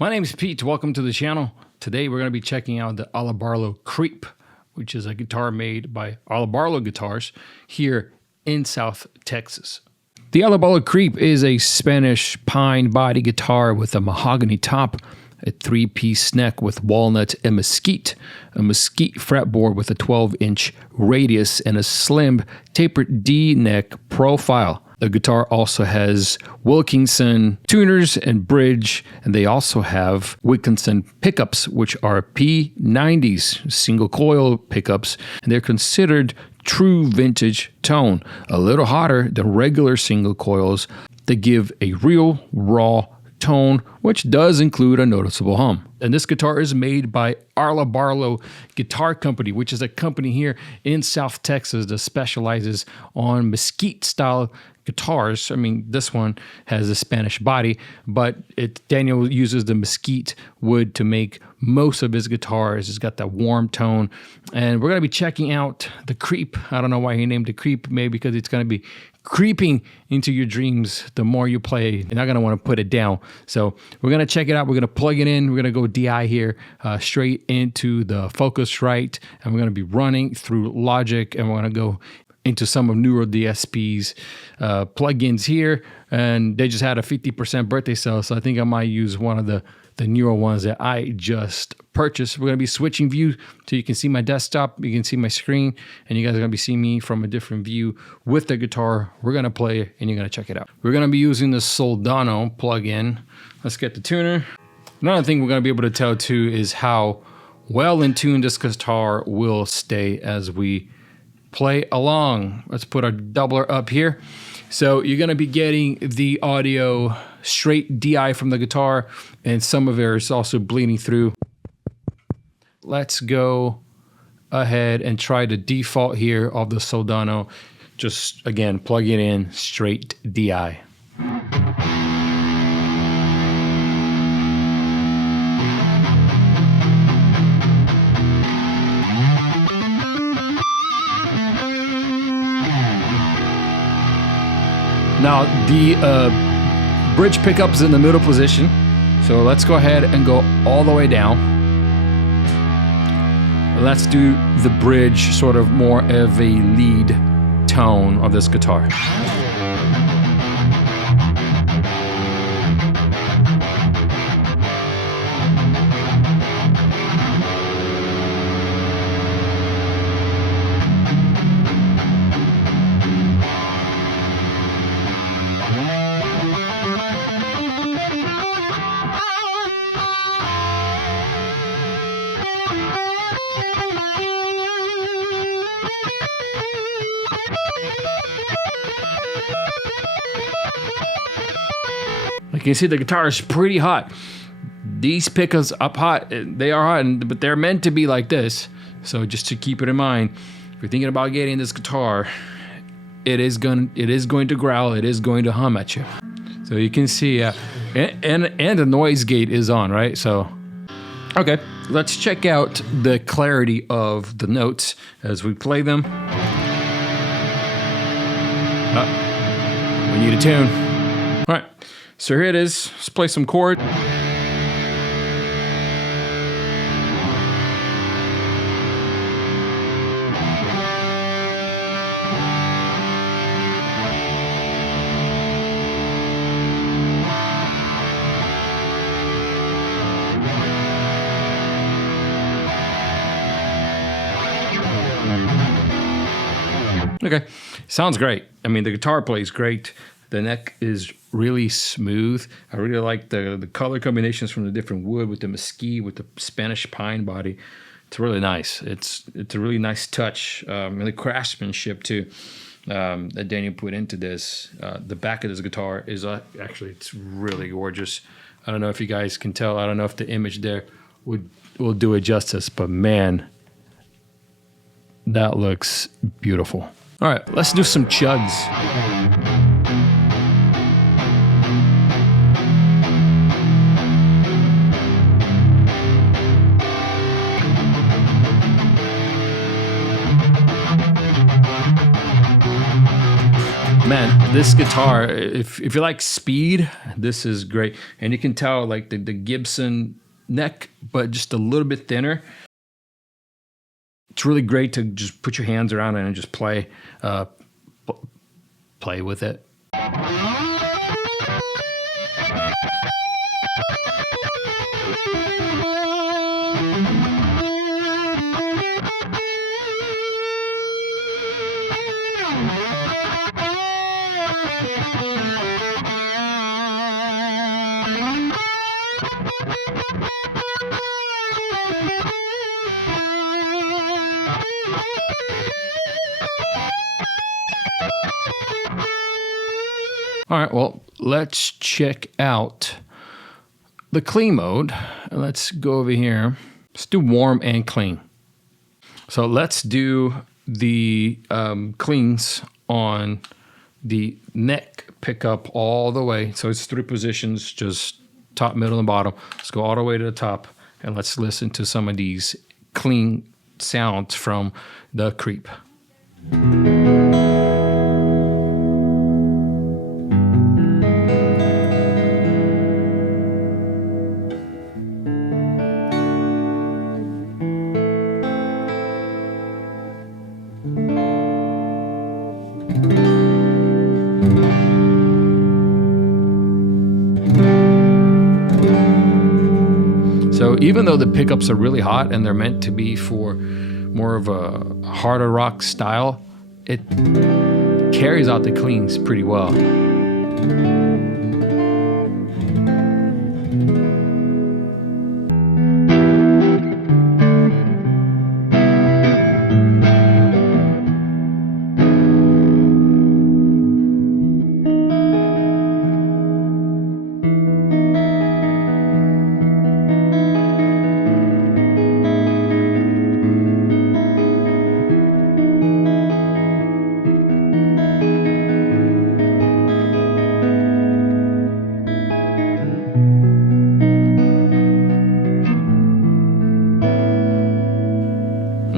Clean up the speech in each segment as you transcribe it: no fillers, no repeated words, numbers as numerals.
My name is Pete. Welcome to the channel. Today we're going to be checking out the Alabarlo Creep, which is a guitar made by Alabarlo Guitars here in South Texas. The Alabarlo Creep is a Spanish pine body guitar with a mahogany top, a 3-piece neck with walnut and mesquite, a mesquite fretboard with a 12-inch radius, and a slim tapered D neck profile. The guitar also has Wilkinson tuners and bridge, and they also have Wilkinson pickups, which are P90s, single coil pickups, and they're considered true vintage tone, a little hotter than regular single coils. They give a real raw tone, which does include a noticeable hum. And this guitar is made by Alabarlo Guitar Company, which is a company here in South Texas that specializes on mesquite style guitars. I mean, this one has a Spanish body, but Daniel uses the mesquite wood to make most of his guitars. It's got that warm tone. And we're going to be checking out the Creep. I don't know why he named it Creep, maybe because it's going to be creeping into your dreams the more you play. You're not going to want to put it down. So we're going to check it out. We're going to plug it in. We're going to go DI here straight into the Focusrite, and we're going to be running through Logic, and we're going to go into some of Neuro DSP's plugins here, and they just had a 50% birthday sale, so I think I might use one of the newer ones that I just purchased. We're going to be switching view so you can see my desktop, you can see my screen, and you guys are going to be seeing me from a different view with the guitar. We're going to play, and you're going to check it out. We're going to be using the Soldano plugin. Let's get the tuner. Another thing we're going to be able to tell too is how well in tune this guitar will stay as we play along. Let's put our doubler up here. So you're going to be getting the audio straight DI from the guitar, and some of it is also bleeding through. Let's go ahead and try the default here of the Soldano. Just again, plug it in straight DI. Now the bridge pickup is in the middle position, so let's go ahead and go all the way down. Let's do the bridge sort of more of a lead tone of this guitar. You can see the guitar is pretty hot. These pickups up hot, they are hot, but they're meant to be like this. So just to keep it in mind, if you're thinking about getting this guitar, it is going to growl, it is going to hum at you. So you can see, and the noise gate is on, right? So, okay, let's check out the clarity of the notes as we play them. We need a tune. All right. So here it is. Let's play some chord. Okay, sounds great. I mean, the guitar plays great. The neck is really smooth. I really like the color combinations from the different wood with the mesquite, with the Spanish pine body. It's really nice. It's a really nice touch, and the craftsmanship too that Daniel put into this. The back of this guitar is actually, it's really gorgeous. I don't know if you guys can tell. I don't know if the image there will do it justice, but man, that looks beautiful. All right, let's do some chugs. Man, This guitar, if you like speed, this is great. And you can tell like the Gibson neck, but just a little bit thinner. It's really great to just put your hands around it and just play with it. All right, well, let's check out the clean mode. Let's go over here. Let's do warm and clean. So let's do the cleans on the neck pickup all the way. So it's 3 positions, just top, middle, and bottom. Let's go all the way to the top, and let's listen to some of these clean sounds from the Creep. So even though the pickups are really hot and they're meant to be for more of a harder rock style, it carries out the cleans pretty well.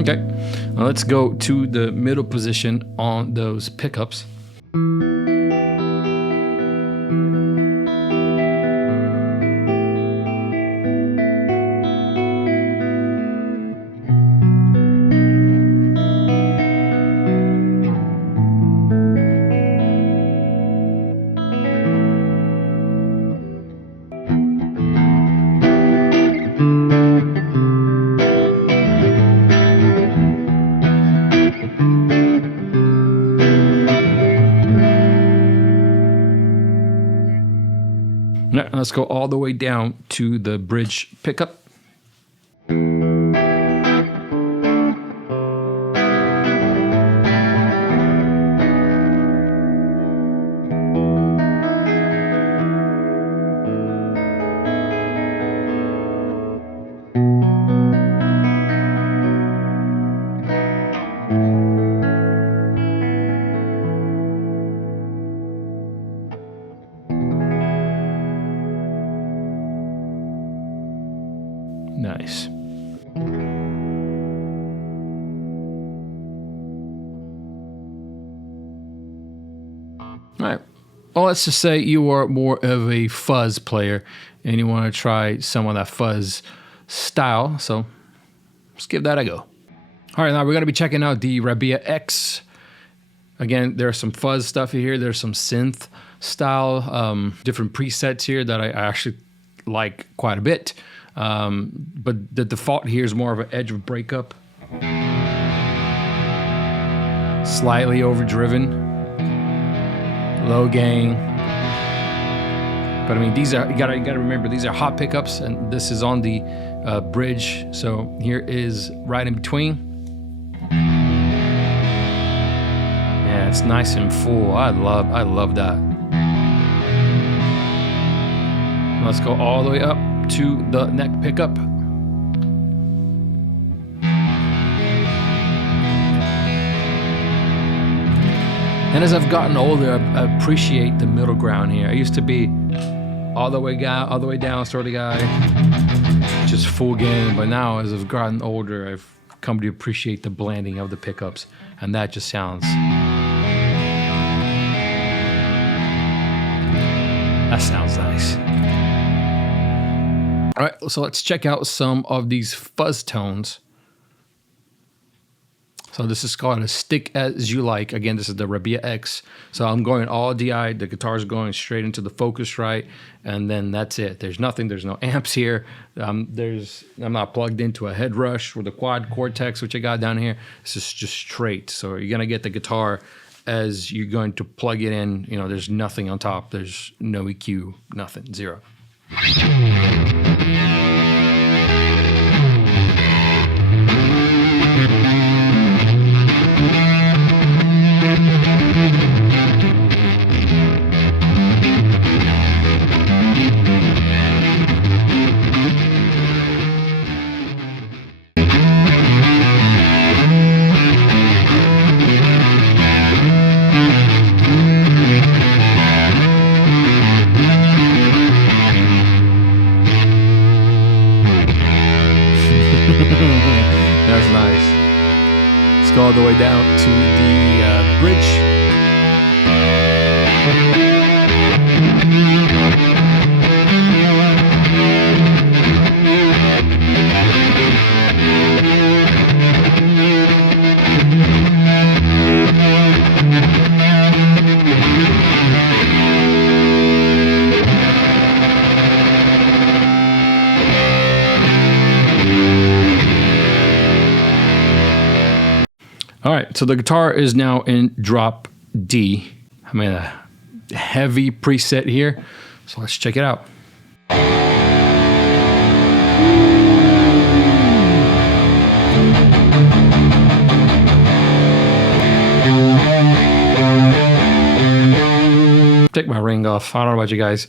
Okay, now let's go to the middle position on those pickups. Now, let's go all the way down to the bridge pickup. Nice. All right. Well, let's just say you are more of a fuzz player and you want to try some of that fuzz style. So let's give that a go. All right, now we're going to be checking out the Rabea X. Again, there's some fuzz stuff here. There's some synth style, different presets here that I actually like quite a bit. But the default here is more of an edge of breakup, slightly overdriven, low gain. But I mean, these are you gotta remember, these are hot pickups, and this is on the bridge. So here is right in between. Yeah, it's nice and full. I love that. Let's go all the way up to the neck pickup. And as I've gotten older, I appreciate the middle ground here. I used to be all the way down, sort of guy, just full gain. But now, as I've gotten older, I've come to appreciate the blending of the pickups, and that just sounds That sounds nice. All right, so let's check out some of these fuzz tones. So this is called a Stick As You Like. Again, this is the Rabia X. So I'm going all DI. The guitar's going straight into the Focusrite, and then that's it. There's nothing. There's no amps here. I'm not plugged into a head rush or the quad Cortex, which I got down here. This is just straight. So you're gonna get the guitar as you're going to plug it in. You know, there's nothing on top. There's no EQ, nothing, zero. That's nice. Let's go all the way down to the bridge. All right, so the guitar is now in drop D. I made a heavy preset here, so let's check it out. Take my ring off. I don't know about you guys.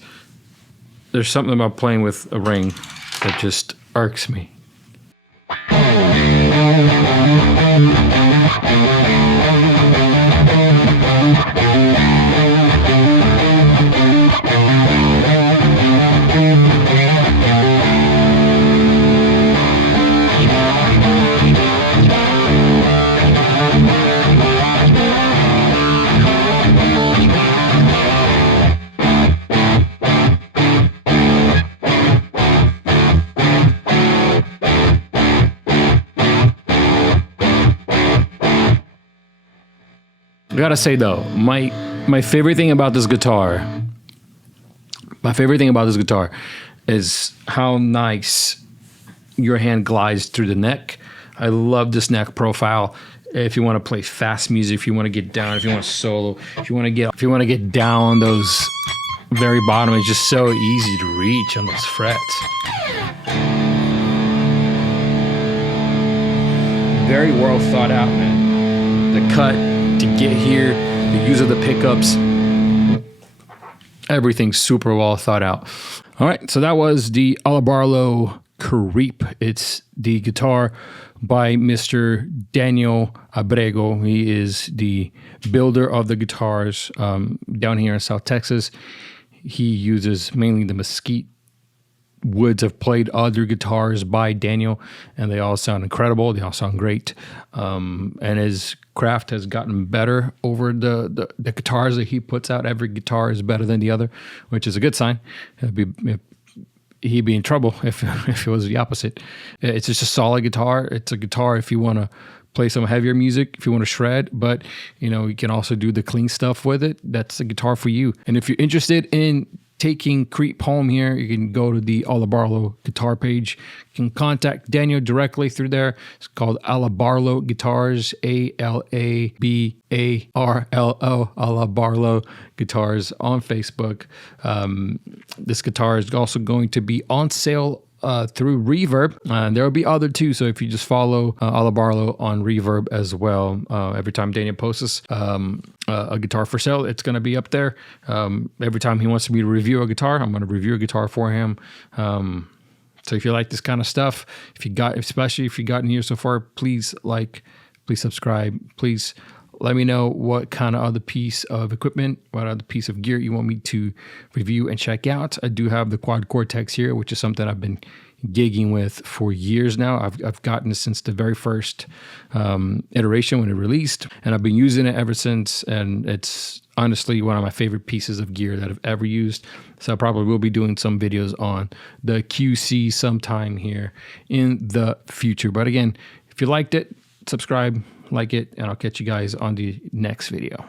There's something about playing with a ring that just irks me. I gotta say though, my favorite thing about this guitar, is how nice your hand glides through the neck. I love this neck profile. If you want to play fast music, if you want to get down, if you want to solo, if you want to get down those very bottom, it's just so easy to reach on those frets. Very well thought out, man. The cut to get here, the use of the pickups, everything's super well thought out. All right, so that was the Alabarlo Creep. It's the guitar by Mr. Daniel Abrego. He is the builder of the guitars down here in South Texas. He uses mainly the mesquite woods. I've played other guitars by Daniel, and they all sound incredible. They all sound great. And his craft has gotten better over the guitars that he puts out. Every guitar is better than the other, which is a good sign. He'd be in trouble if it was the opposite. It's just a solid guitar. It's a guitar if you want to play some heavier music, if you want to shred, but you can also do the clean stuff with it. That's a guitar for you. And if you're interested in taking Creep home here, you can go to the Alabarlo guitar page. You can contact Daniel directly through there. It's called Alabarlo Guitars, Alabarlo, Alabarlo Guitars on Facebook. This guitar is also going to be on sale through Reverb, and there will be other too. So if you just follow Alabarlo on Reverb as well, every time Daniel posts a guitar for sale, it's going to be up there. Every time he wants me to review a guitar, I'm going to review a guitar for him. So if you like this kind of stuff, especially if you gotten here so far, please subscribe, please. Let me know what kind of other piece of equipment, what other piece of gear you want me to review and check out. I do have the Quad Cortex here, which is something I've been gigging with for years now. I've gotten it since the very first iteration when it released, and I've been using it ever since. And it's honestly one of my favorite pieces of gear that I've ever used. So I probably will be doing some videos on the QC sometime here in the future. But again, if you liked it, subscribe, like it, and I'll catch you guys on the next video.